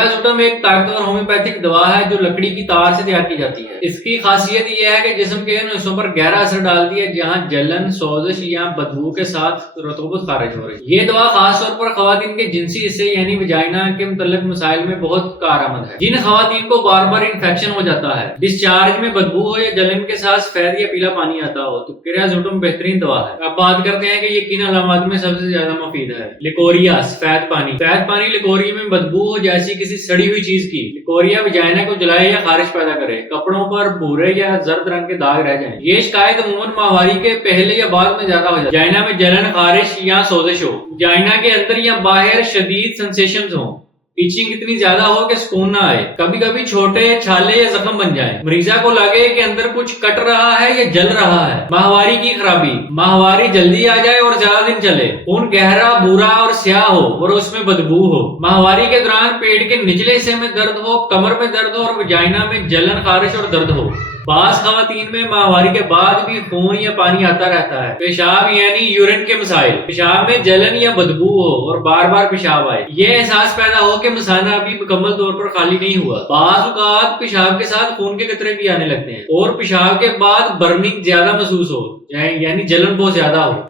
ڈیازوٹم ایک طاقتور ہومیوپیتھک دوا ہے جو لکڑی کی تار سے تیار کی جاتی ہے۔ اس کی خاصیت یہ ہے کہ جسم کے ان حصوں پر گہرا اثر ڈالتی ہے جہاں جلن، سوزش یا بدبو کے ساتھ رطوبت خارج ہو رہی ہے۔ یہ دوا خاص طور پر خواتین کے جنسی حصے یعنی وجائنا کے متعلق مسائل میں بہت کارآمد ہے۔ جن خواتین کو بار بار انفیکشن ہو جاتا ہے، ڈسچارج میں بدبو ہو یا جلن کے ساتھ سفید یا پیلا پانی آتا ہو تو ڈیازوٹم بہترین دوا ہے۔ اب بات کرتے ہیں کہ یہ کن علامات میں سب سے زیادہ مفید ہے۔ لیکوریا، سفید پانی۔ سفید پانی لیکوریا میں بدبو ہو جیسی کسی سڑی ہوئی چیز کی۔ لیکوریا وجائنا کو جلائے یا خارش پیدا کرے، کپڑوں پر بھورے یا زرد رنگ کے داغ رہ جائیں۔ یہ شکایت عموماً ماہواری کے پہلے یا بعد میں زیادہ ہو جاتی ہے۔ وجائنا میں جلن، خارش یا سوزش ہو، وجائنا کے اندر یا باہر شدید سنسیشنز ہوں، ایچنگ اتنی زیادہ ہو کہ سکون نہ آئے، کبھی کبھی چھوٹے چھالے یا زخم بن جائیں، مریضہ کو لگے کہ اندر کچھ کٹ رہا ہے یا جل رہا ہے۔ ماہواری کی خرابی، ماہواری جلدی آ جائے اور زیادہ دن چلے، خون گہرا، بھورا اور سیاہ ہو اور اس میں بدبو ہو۔ ماہواری کے دوران پیٹ کے نچلے حصے میں درد ہو، کمر میں درد ہو اور وجائنا میں جلن، خارش اور درد ہو۔ بعض خواتین میں ماہواری کے بعد بھی خون یا پانی آتا رہتا ہے۔ پیشاب یعنی یورین کے مسائل، پیشاب میں جلن یا بدبو ہو اور بار بار پیشاب آئے۔ یہ احساس پیدا ہو کہ مثانہ ابھی مکمل طور پر خالی نہیں ہوا۔ بعض اوقات پیشاب کے ساتھ خون کے قطرے بھی آنے لگتے ہیں اور پیشاب کے بعد برننگ زیادہ محسوس ہو، یعنی جلن بہت زیادہ ہو۔